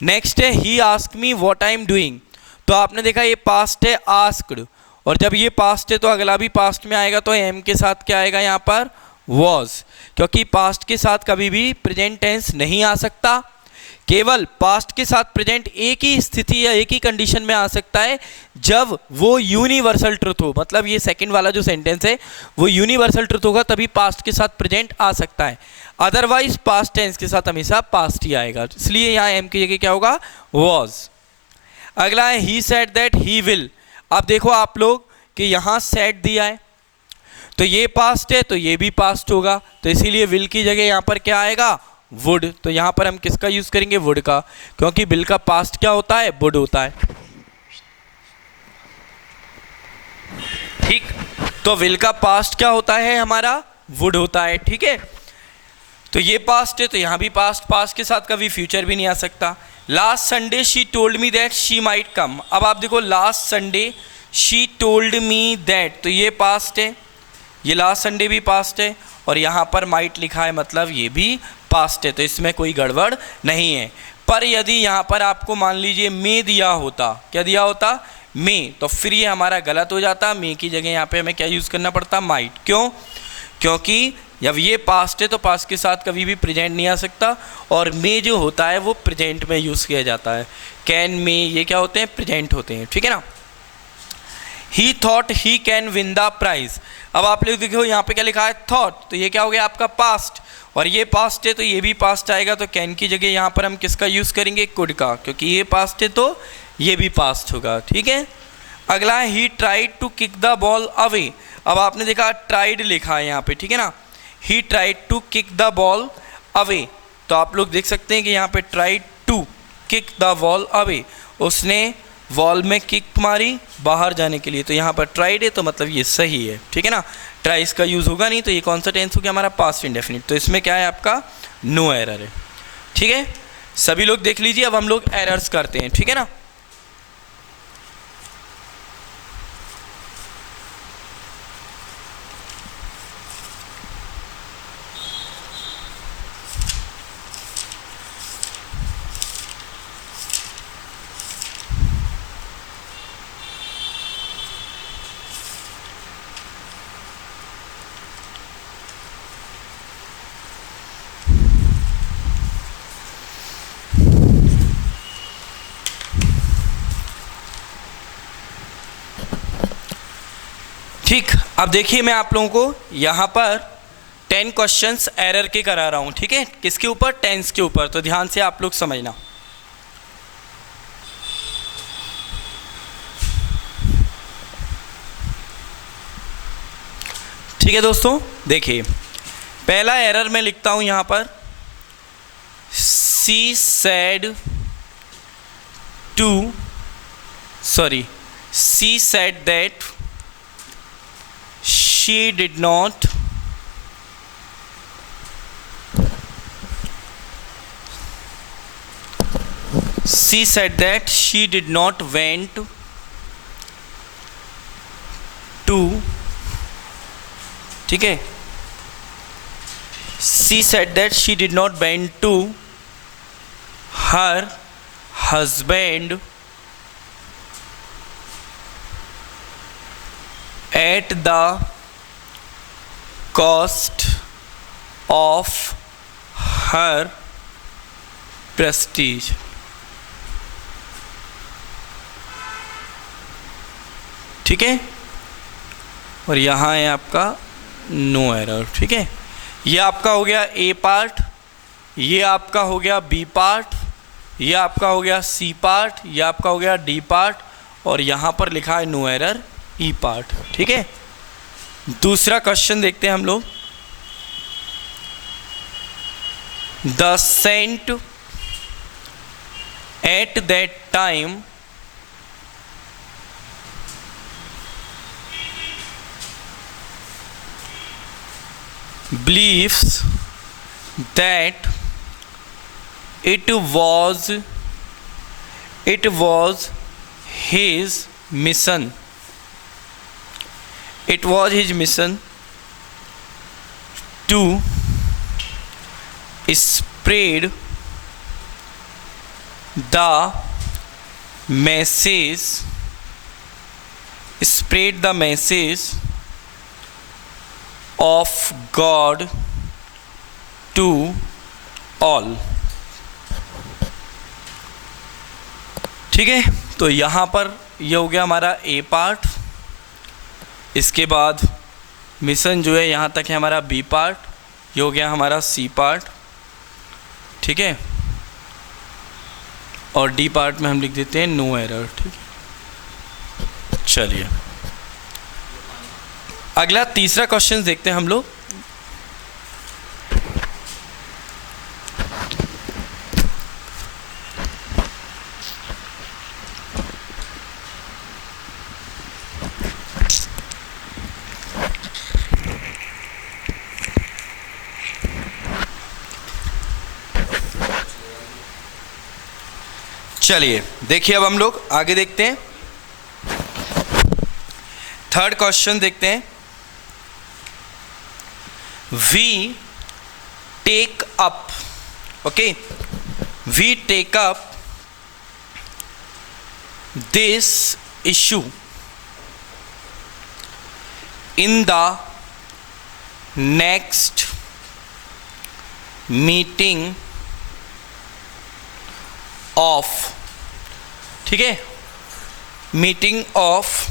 नेक्स्ट है he ask me what I am doing. तो आपने देखा ये पास्ट है आस्क्ड, और जब ये पास्ट है तो अगला भी पास्ट में आएगा, तो एम के साथ क्या आएगा यहाँ पर? वॉज, क्योंकि पास्ट के साथ कभी भी प्रेजेंट टेंस नहीं आ सकता, केवल पास्ट के साथ प्रेजेंट एक ही स्थिति या एक ही कंडीशन में आ सकता है, जब वो यूनिवर्सल ट्रुथ हो। मतलब ये सेकंड वाला जो सेंटेंस है वो यूनिवर्सल ट्रुथ होगा, तभी पास्ट के साथ प्रेजेंट आ सकता है, अदरवाइज पास्ट टेंस के साथ हमेशा पास्ट ही आएगा। इसलिए यहाँ एम की जगह क्या होगा? वॉज। अगला है he said that he will. अब देखो आप लोग कि यहाँ सेड दिया है, तो ये पास्ट है तो ये भी पास्ट होगा, तो इसीलिए विल की जगह यहाँ पर क्या आएगा? वुड। तो यहाँ पर हम किसका यूज करेंगे? वुड का, क्योंकि विल का पास्ट क्या होता है? वुड होता है। ठीक, तो विल का पास्ट क्या होता है? हमारा वुड होता है। ठीक है, तो ये पास्ट है तो यहाँ भी पास्ट, पास्ट के साथ कभी फ्यूचर भी नहीं आ सकता। Last Sunday she told me that she might come. अब आप देखो last Sunday she told me that, तो ये पास्ट है, ये लास्ट संडे भी पास्ट है, और यहाँ पर माइट लिखा है, मतलब ये भी पास्ट है, तो इसमें कोई गड़बड़ नहीं है। पर यदि यहाँ पर आपको मान लीजिए मे दिया होता, क्या दिया होता? मे, तो फिर ये हमारा गलत हो जाता। मे की जगह यहाँ पे हमें क्या यूज़ करना पड़ता? माइट। क्यों? क्योंकि जब ये पास्ट है तो पास्ट के साथ कभी भी प्रेजेंट नहीं आ सकता, और मे जो होता है वो प्रेजेंट में यूज़ किया जाता है। कैन, मे, ये क्या होते हैं, प्रेजेंट होते हैं, ठीक है ना। He thought he can win the prize. अब आप लोग देखो यहाँ पे क्या लिखा है, थॉट, तो ये क्या हो गया आपका पास्ट, और ये पास्ट है तो ये भी पास्ट आएगा, तो कैन की जगह यहाँ पर हम किसका यूज़ करेंगे, कुड का, क्योंकि ये पास्ट है तो ये भी पास्ट होगा, ठीक है। अगला है he tried to kick the ball away. अब आपने देखा ट्राइड लिखा है यहाँ पे, ठीक है ना, he tried to kick the ball away, तो आप लोग देख सकते हैं कि यहाँ पे tried to kick the ball away, उसने वॉल में किक मारी बाहर जाने के लिए, तो यहाँ पर ट्राइड है तो मतलब ये सही है, ठीक है ना। ट्राइज का यूज़ होगा नहीं, तो ये कौन सा टेंस हो गया हमारा, पास्ट इंडेफिनिट, तो इसमें क्या है आपका, नो एरर है, ठीक है। सभी लोग देख लीजिए, अब हम लोग एरर्स करते हैं, ठीक है ना। ठीक, अब देखिए मैं आप लोगों को यहाँ पर 10 क्वेश्चंस एरर के करा रहा हूँ, ठीक है, किसके ऊपर, टेंस के ऊपर, तो ध्यान से आप लोग समझना। ठीक है दोस्तों, देखिए पहला एरर मैं लिखता हूँ यहाँ पर, she said that she did not went to, ठीक है, she said that she did not went to her husband at the cost of her prestige। ठीक है, और यहाँ है आपका नो एरर, ठीक है। ये आपका हो गया ए पार्ट, ये आपका हो गया बी पार्ट, ये आपका हो गया सी पार्ट, ये आपका हो गया डी पार्ट, और यहाँ पर लिखा है नो एरर ई पार्ट, ठीक है। दूसरा क्वेश्चन देखते हैं हम लोग, the saint at that time believes that it was his mission to spread the message of God to all। ठीक है, तो यहाँ पर ये हो गया हमारा ए पार्ट, इसके बाद मिशन जो है यहाँ तक है हमारा बी पार्ट, ये हो गया हमारा सी पार्ट, ठीक है, और डी पार्ट में हम लिख देते हैं नो एरर, ठीक है। चलिए अगला तीसरा क्वेश्चन देखते हैं हम लोग, चलिए देखिए अब हम लोग आगे देखते हैं, थर्ड क्वेश्चन देखते हैं। We take up, okay, we take up this issue in the next meeting of, ठीक है, meeting of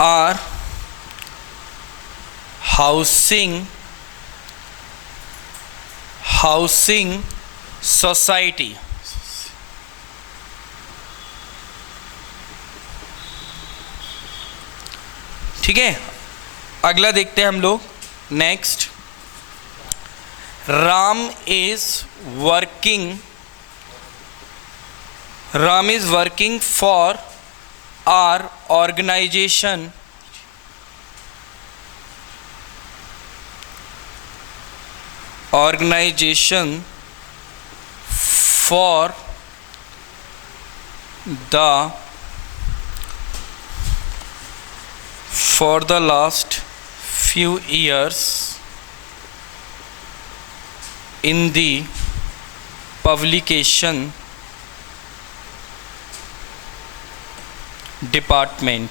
our housing society. ठीक है, अगला देखते हैं हम लोग। Next, Ram is working for our organisation for the last few years in the publication department।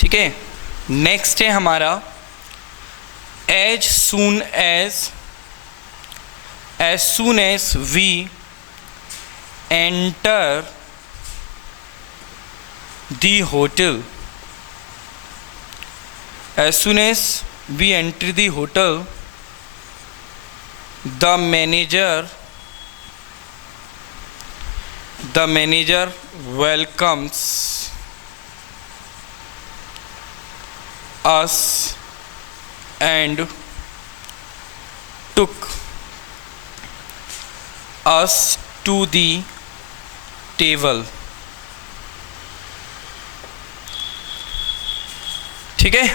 ठीक है, नेक्स्ट है हमारा as soon as we enter the hotel, as soon as we enter the hotel, the manager welcomes us and took us to the table। ठीक है,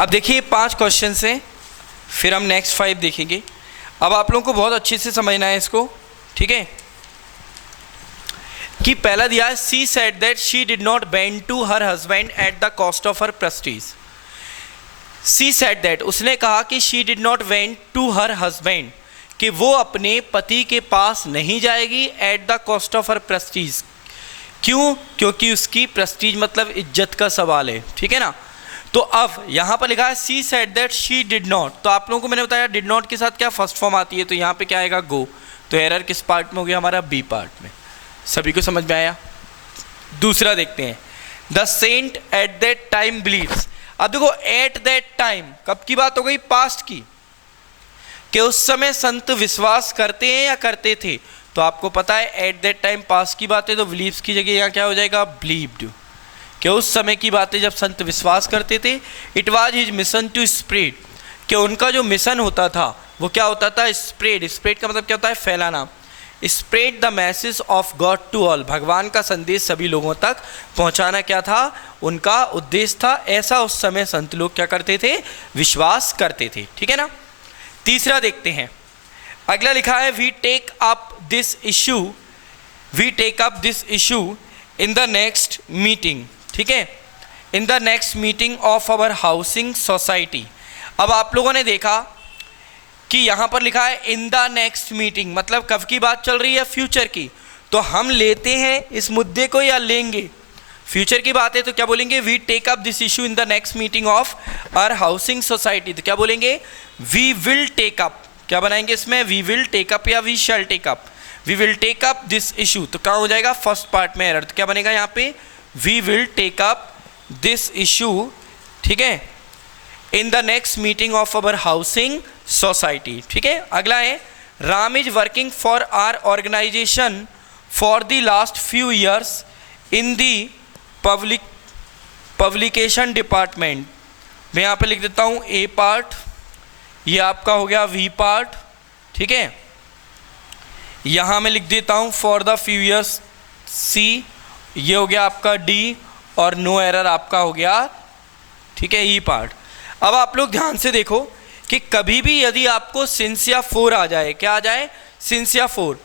अब देखिए 5 question हैं, फिर हम नेक्स्ट 5 देखेंगे। अब आप लोगों को बहुत अच्छे से समझना है इसको। ठीक है, कि पहला दिया है, she said that she did not bend to her husband at the cost of her prestige. She said that, उसने कहा कि she did not went to her husband, कि वो अपने पति के पास नहीं जाएगी at the cost of her prestige. क्यों? क्योंकि उसकी प्रेस्टीज मतलब इज्जत का सवाल है। ठीक है ना, तो अब यहाँ पर लिखा है she said that she did not, तो आप लोगों को मैंने बताया डिड नॉट के साथ क्या फर्स्ट फॉर्म आती है, तो यहाँ पे क्या आएगा गो। तो एरर किस पार्ट में हो गया हमारा? बी पार्ट में। सभी को समझ में आया? दूसरा देखते हैं, the saint at that time believes. अब देखो एट दैट टाइम कब की बात हो गई? पास्ट की, कि उस समय संत विश्वास करते हैं या करते थे। तो आपको पता है एट दैट टाइम पास्ट की बात है, तो बिलीव्स की जगह यहाँ क्या हो जाएगा? बिलीव्ड, कि उस समय की बातें जब संत विश्वास करते थे। It was his mission to spread, कि उनका जो मिशन होता था वो क्या होता था? स्प्रेड। स्प्रेड का मतलब क्या होता है? फैलाना। Spread the message of God to all, भगवान का संदेश सभी लोगों तक पहुंचाना क्या था? उनका उद्देश्य था। ऐसा उस समय संत लोग क्या करते थे? विश्वास करते थे। ठीक है ना। तीसरा देखते हैं, अगला लिखा है we take up this issue in the next meeting. ठीक है, in the next meeting of our housing society. अब आप लोगों ने देखा कि यहाँ पर लिखा है इन द नेक्स्ट मीटिंग, मतलब कब की बात चल रही है? फ्यूचर की। तो हम लेते हैं इस मुद्दे को या लेंगे? फ्यूचर की बात है तो क्या बोलेंगे? We take up this issue in the next meeting of our housing society. तो क्या बोलेंगे? We will take up. क्या बनाएंगे इसमें? वी विल टेक अप या we shall take up? We will take up this issue. तो क्या हो जाएगा? फर्स्ट पार्ट में एरर। तो क्या बनेगा यहाँ पे? We will take up this issue, ठीक है, in the next meeting of our housing society. ठीक है, अगला है Ram is working for our organisation for the last few years in the publication department. मैं यहाँ पे लिख देता हूँ ए पार्ट, ये आपका हो गया वी पार्ट। ठीक है, यहाँ मैं लिख देता हूँ फॉर द फ्यू ईयर्स सी, ये हो गया आपका डी, और नो एरर आपका हो गया, ठीक है, ई पार्ट। अब आप लोग ध्यान से देखो कि कभी भी यदि आपको सिंस या फोर आ जाए, क्या आ जाए? सिंस या फोर,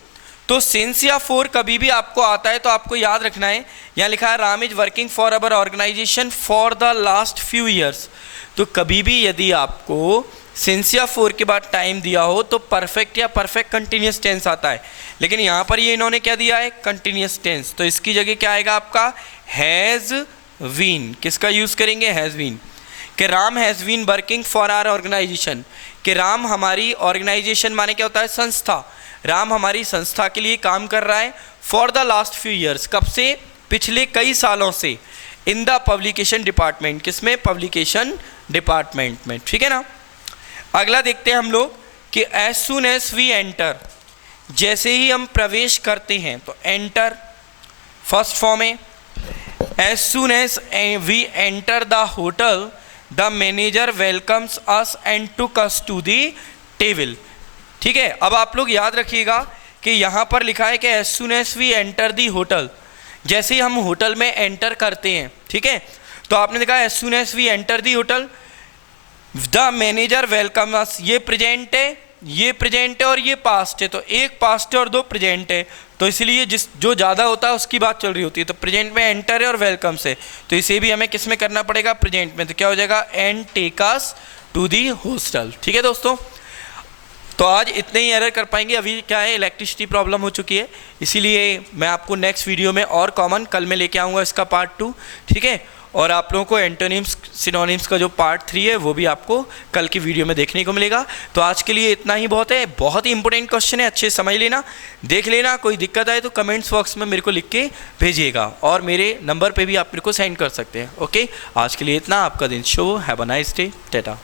तो सिंस या फोर कभी भी आपको आता है तो आपको याद रखना है, यहाँ लिखा है Ram is working for our organisation for the last few years. तो कभी भी यदि आपको सिंस या फॉर के बाद टाइम दिया हो तो परफेक्ट या परफेक्ट कंटिन्यूस टेंस आता है, लेकिन यहाँ पर ये इन्होंने क्या दिया है, कंटिन्यूस टेंस, तो इसकी जगह क्या आएगा आपका, हैज़ बीन। किसका यूज़ करेंगे, हैज़ बीन। कि Ram has been working for our organisation, कि राम हमारी ऑर्गेनाइजेशन माने क्या होता है, संस्था, राम हमारी संस्था के लिए काम कर रहा है, for the last few years, कब से, पिछले कई सालों से, इन द पब्लिकेशन डिपार्टमेंट, किसमें, पब्लिकेशन डिपार्टमेंट में, ठीक है ना। अगला देखते हैं हम लोग कि as soon as we enter, जैसे ही हम प्रवेश करते हैं, तो एंटर फर्स्ट फॉर्म है, as soon as we enter the hotel the manager welcomes us and took us to the table, ठीक है। अब आप लोग याद रखिएगा कि यहाँ पर लिखा है कि as soon as we enter the hotel, जैसे ही हम होटल में एंटर करते हैं, ठीक है, तो आपने देखा as soon as we enter the hotel the manager welcome us, ये प्रेजेंट है, ये प्रेजेंट है और ये पास्ट है, तो एक पास्ट है और दो प्रेजेंट है, तो इसलिए जो ज़्यादा होता है उसकी बात चल रही होती है, तो प्रेजेंट में एंटर है और वेलकम से, तो इसे भी हमें किस में करना पड़ेगा, प्रेजेंट में, तो क्या हो जाएगा, and take us to the hostel, ठीक है दोस्तों। तो आज इतने ही एरर कर पाएंगे, अभी क्या है, इलेक्ट्रिसिटी प्रॉब्लम हो चुकी है, इसीलिए मैं आपको नेक्स्ट वीडियो में और कॉमन कल में लेके आऊँगा इसका पार्ट 2, ठीक है। और आप लोगों को एंटोनिम्स सिनोनिम्स का जो पार्ट 3 है वो भी आपको कल की वीडियो में देखने को मिलेगा। तो आज के लिए इतना ही बहुत है, बहुत ही इंपॉर्टेंट क्वेश्चन है, अच्छे समझ लेना, देख लेना, कोई दिक्कत आए तो कमेंट्स बॉक्स में मेरे को लिख के भेजिएगा और मेरे नंबर पे भी आप मेरे को सेंड कर सकते हैं। ओके, आज के लिए इतना, आपका दिन शुभ, have a nice day, Tata.